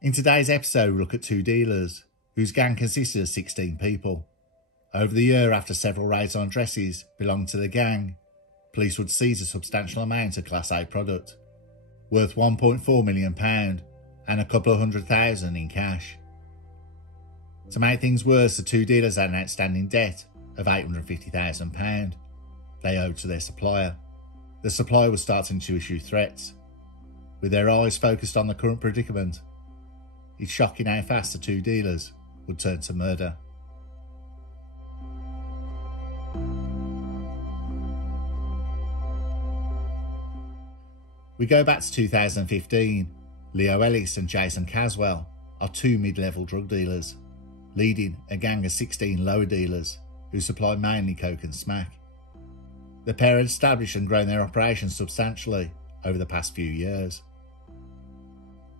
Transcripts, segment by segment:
In today's episode, we look at two dealers, whose gang consisted of 16 people. Over the year, after several raids on dresses belonging to the gang, police would seize a substantial amount of Class A product, worth £1.4 million and a couple of £100,000 in cash. To make things worse, the two dealers had an outstanding debt of £850,000 they owed to their supplier. The supplier was starting to issue threats. With their eyes focused on the current predicament, it's shocking how fast the two dealers would turn to murder. We go back to 2015. Leo Ellis and Jason Caswell are two mid-level drug dealers, leading a gang of 16 lower dealers who supply mainly coke and smack. The pair had established and grown their operations substantially over the past few years.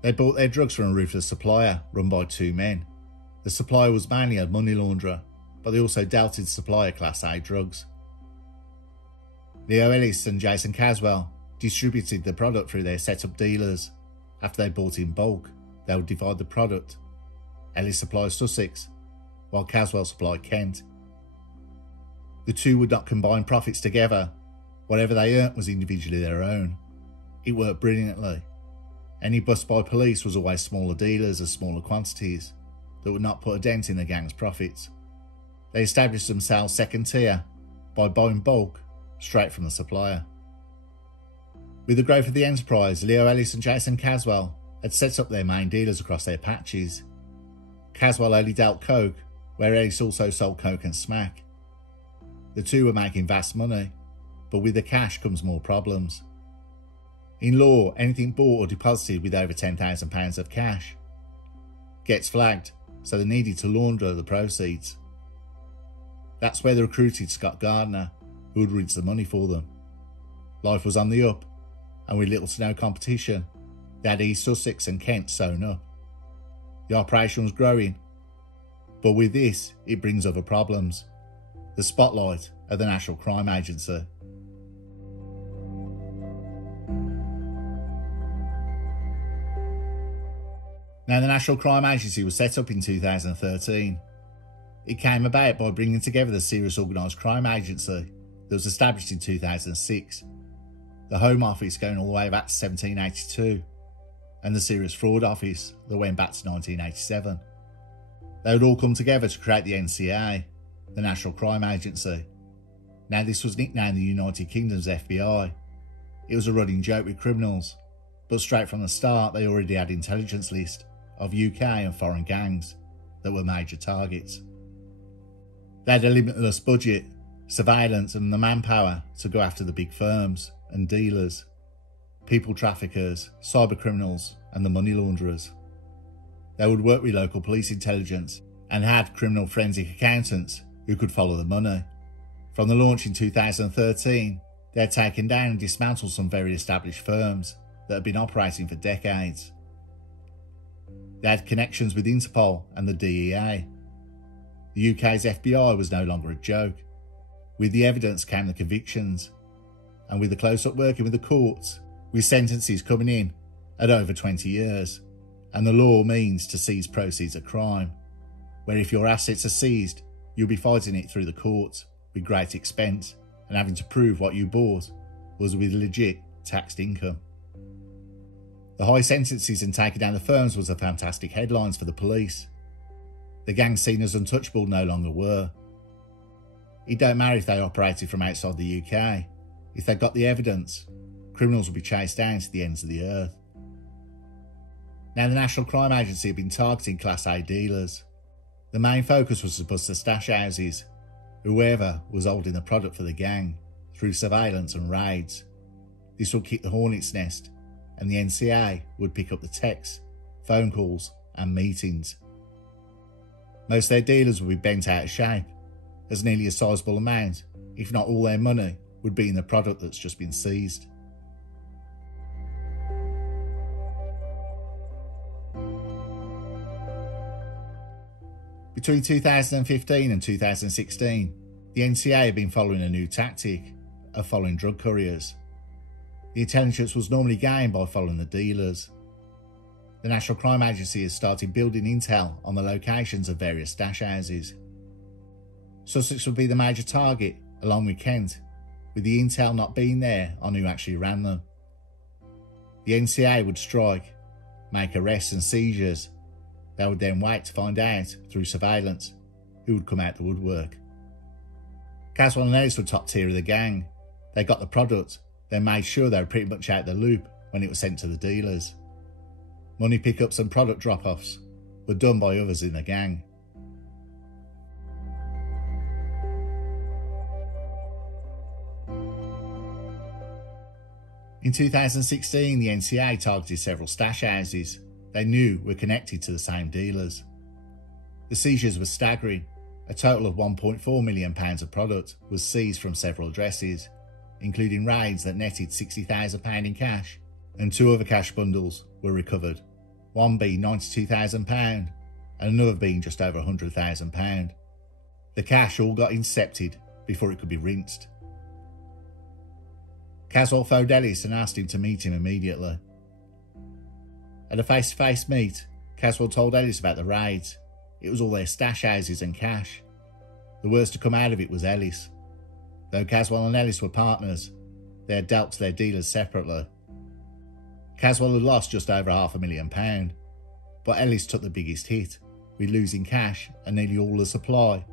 They bought their drugs from a ruthless supplier run by two men. The supplier was mainly a money launderer, but they also dealt in supplier Class A drugs. Leo Ellis and Jason Caswell distributed the product through their set-up dealers. After they bought in bulk, they would divide the product. Ellis supplied Sussex, while Caswell supplied Kent. The two would not combine profits together. Whatever they earned was individually their own. It worked brilliantly. Any bust by police was always smaller dealers of smaller quantities that would not put a dent in the gang's profits. They established themselves second tier by buying bulk straight from the supplier. With the growth of the enterprise, Leo Ellis and Jason Caswell had set up their main dealers across their patches. Caswell only dealt coke, where Ellis also sold coke and smack. The two were making vast money, but with the cash comes more problems. In law, anything bought or deposited with over £10,000 of cash gets flagged, so they needed to launder the proceeds. That's where they recruited Scott Gardner, who would rinse the money for them. Life was on the up, and with little to no competition, they had East Sussex and Kent sewn up. The operation was growing, but with this, it brings other problems. The spotlight of the National Crime Agency. Now, the National Crime Agency was set up in 2013. It came about by bringing together the Serious Organised Crime Agency that was established in 2006, the Home Office going all the way back to 1782, and the Serious Fraud Office that went back to 1987. They would all come together to create the NCA, the National Crime Agency. Now, this was nicknamed the United Kingdom's FBI. It was a running joke with criminals, but straight from the start they already had intelligence list of UK and foreign gangs that were major targets. They had a limitless budget, surveillance and the manpower to go after the big firms and dealers, people traffickers, cyber criminals and the money launderers. They would work with local police intelligence and had criminal forensic accountants who could follow the money. From the launch in 2013, they had taken down and dismantled some very established firms that had been operating for decades. They had connections with Interpol and the DEA. The UK's FBI was no longer a joke. With the evidence came the convictions, and with the close-up working with the courts, with sentences coming in at over 20 years, and the law means to seize proceeds of crime, where if your assets are seized, you'll be fighting it through the courts with great expense and having to prove what you bought was with legit taxed income. The high sentences and taking down the firms was the fantastic headlines for the police. The gangs seen as untouchable no longer were. It don't matter if they operated from outside the UK. If they got the evidence, criminals would be chased down to the ends of the earth. Now, the National Crime Agency had been targeting Class A dealers. The main focus was to bust the stash houses, whoever was holding the product for the gang, through surveillance and raids. This would kick the hornet's nest, and the NCA would pick up the texts, phone calls and meetings. Most of their dealers would be bent out of shape, as nearly a sizable amount, if not all their money, would be in the product that's just been seized. Between 2015 and 2016, the NCA had been following a new tactic of following drug couriers. The intelligence was normally gained by following the dealers. the National Crime Agency has started building intel on the locations of various stash houses. Sussex would be the major target, along with Kent, with the intel not being there on who actually ran them. The NCA would strike, make arrests and seizures. They would then wait to find out, through surveillance, who would come out the woodwork. Caswell and Ellis were top tier of the gang. They got the product, then made sure they were pretty much out the loop when it was sent to the dealers. Money pickups and product drop-offs were done by others in the gang. In 2016, the NCA targeted several stash houses they knew were connected to the same dealers. The seizures were staggering. A total of £1.4 million of product was seized from several addresses, including raids that netted £60,000 in cash, and 2 other cash bundles were recovered, one being £92,000 and another being just over £100,000. The cash all got incepted before it could be rinsed. Caswell phoned Ellis and asked him to meet him immediately. At a face-to-face meet, Caswell told Ellis about the raids. It was all their stash houses and cash. The worst to come out of it was Ellis. Though Caswell and Ellis were partners, they had dealt to their dealers separately. Caswell had lost just over £500,000, but Ellis took the biggest hit, with losing cash and nearly all the supply.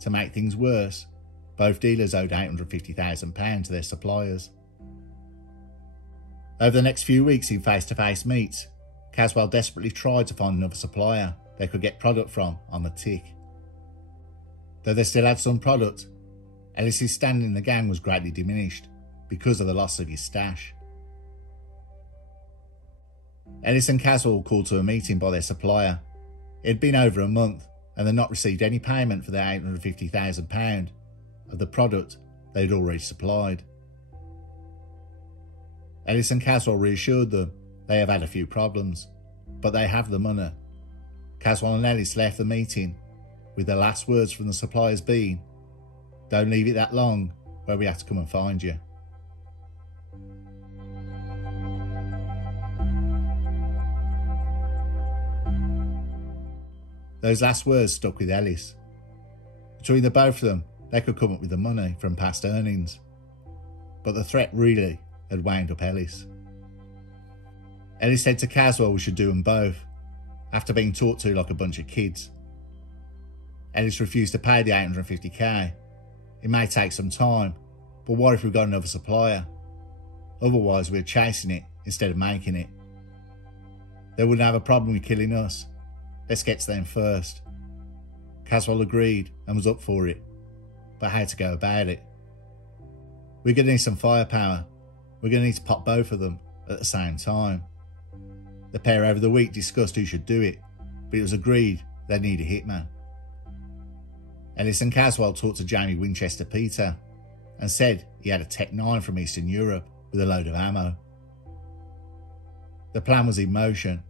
To make things worse, both dealers owed £850,000 to their suppliers. Over the next few weeks in face-to-face meets, Caswell desperately tried to find another supplier they could get product from on the tick. Though they still had some product, Ellis's standing in the gang was greatly diminished because of the loss of his stash. Ellis and Caswell were called to a meeting by their supplier. It had been over a month and they'd not received any payment for their £850,000 of the product they had already supplied. Ellis and Caswell reassured them they have had a few problems, but they have the money. Caswell and Ellis left the meeting with the last words from the suppliers being, "Don't leave it that long where we have to come and find you." Those last words stuck with Ellis. Between the both of them, they could come up with the money from past earnings. But the threat really had wound up Ellis. Ellis said to Caswell we should do them both, after being talked to like a bunch of kids. Ellis refused to pay the $850,000. It may take some time, but what if we got another supplier? Otherwise we're chasing it instead of making it. They wouldn't have a problem with killing us. Let's get to them first. Caswell agreed and was up for it, but how to go about it? We're going to need some firepower. We're going to need to pop both of them at the same time. The pair over the week discussed who should do it, but it was agreed they'd need a hitman. Ellis and Caswell talked to Jamie Winchester Peter and said he had a Tech 9 from Eastern Europe with a load of ammo. The plan was in motion.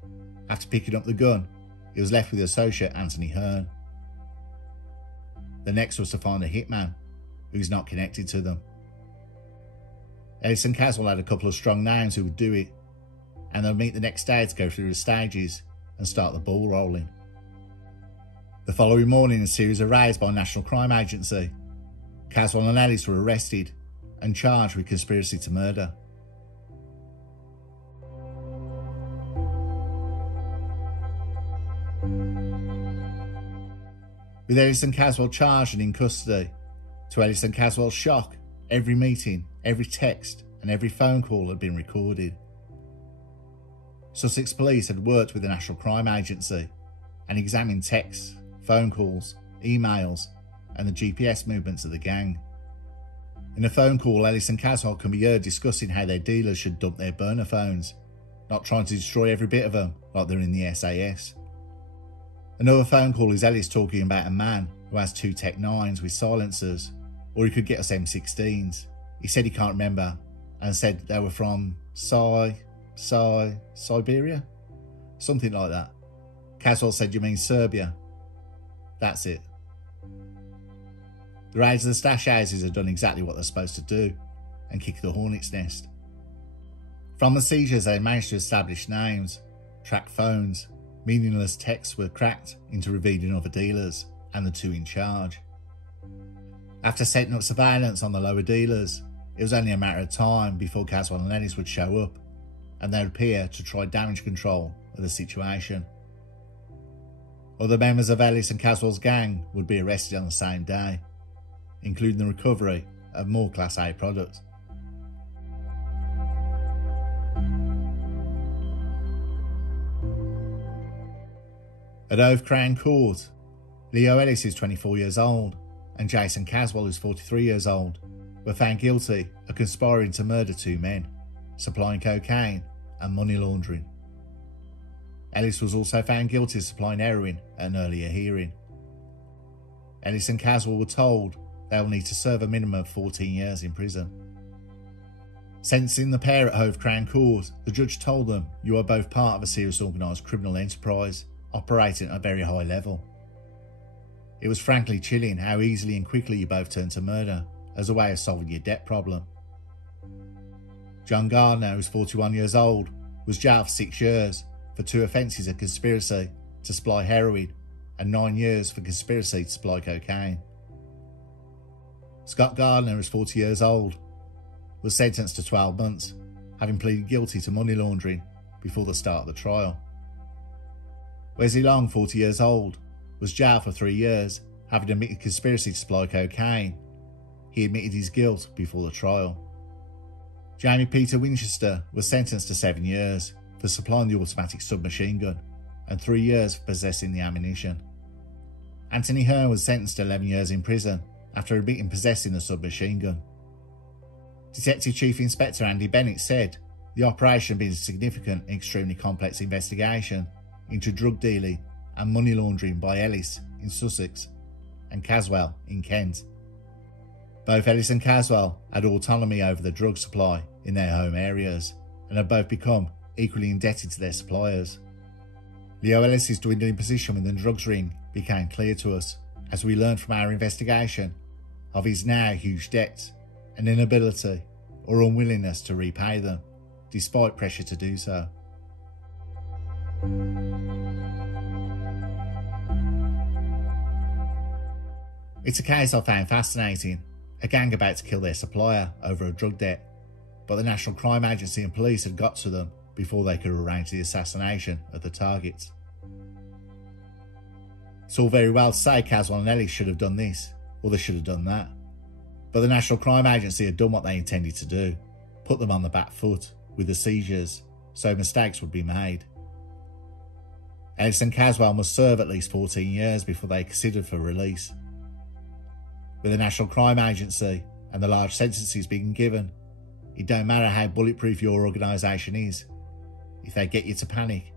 After picking up the gun, he was left with associate Anthony Hearn. The next was to find a hitman who's not connected to them. Ellis and Caswell had a couple of strong names who would do it, and they'll meet the next day to go through the stages and start the ball rolling. The following morning, a series of raids by National Crime Agency. Caswell and Ellis were arrested and charged with conspiracy to murder. With Ellis and Caswell charged and in custody, to Ellis and Caswell's shock, every meeting, every text and every phone call had been recorded. Sussex Police had worked with the National Crime Agency and examined texts, phone calls, emails and the GPS movements of the gang. In a phone call, Ellis and Caswell can be heard discussing how their dealers should dump their burner phones, not trying to destroy every bit of them like they're in the SAS. Another phone call is Ellis talking about a man who has 2 Tech 9s with silencers, or he could get us M16s. He said he can't remember and said they were from Siberia? Something like that. Caswell said, "You mean Serbia?" That's it. The raids of the stash houses had done exactly what they're supposed to do and kick the hornet's nest. From the seizures, they managed to establish names, tracked phones, meaningless texts were cracked into revealing other dealers and the two in charge. After setting up surveillance on the lower dealers, it was only a matter of time before Caswell and Ellis would show up, and they would appear to try damage control of the situation. Other members of Ellis and Caswell's gang would be arrested on the same day, including the recovery of more Class A product. At Hove Crown Court, Leo Ellis is 24 years old and Jason Caswell is 43 years old, were found guilty of conspiring to murder two men, supplying cocaine and money laundering. Ellis was also found guilty of supplying heroin at an earlier hearing. Ellis and Caswell were told they will need to serve a minimum of 14 years in prison. Sentencing the pair at Hove Crown Court, the judge told them, "You are both part of a serious organised criminal enterprise operating at a very high level." It was frankly chilling how easily and quickly you both turned to murder as a way of solving your debt problem. John Gardner, who was 41 years old, was jailed for 6 years for 2 offences of conspiracy to supply heroin and 9 years for conspiracy to supply cocaine. Scott Gardner, who was 40 years old, was sentenced to 12 months, having pleaded guilty to money laundering before the start of the trial. Wesley Long, 40 years old, was jailed for 3 years, having admitted conspiracy to supply cocaine. He admitted his guilt before the trial. Jamie Peter Winchester was sentenced to 7 years for supplying the automatic submachine gun and 3 years for possessing the ammunition. Anthony Hearn was sentenced to 11 years in prison after admitting possessing the submachine gun. Detective Chief Inspector Andy Bennett said the operation had been a significant and extremely complex investigation into drug dealing and money laundering by Ellis in Sussex and Caswell in Kent. Both Ellis and Caswell had autonomy over the drug supply in their home areas and had both become equally indebted to their suppliers. Leo Ellis's dwindling position within the drugs ring became clear to us as we learned from our investigation of his now huge debts and inability or unwillingness to repay them, despite pressure to do so. It's a case I found fascinating, a gang about to kill their supplier over a drug debt, but the National Crime Agency and police had got to them before they could arrange the assassination of the targets. It's all very well to say Caswell and Ellis should have done this, or they should have done that, but the National Crime Agency had done what they intended to do, put them on the back foot with the seizures, so mistakes would be made. Ellis and Caswell must serve at least 14 years before they are considered for release. With the National Crime Agency and the large sentences being given, it don't matter how bulletproof your organisation is. If they get you to panic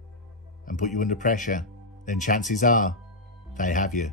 and put you under pressure, then chances are they have you.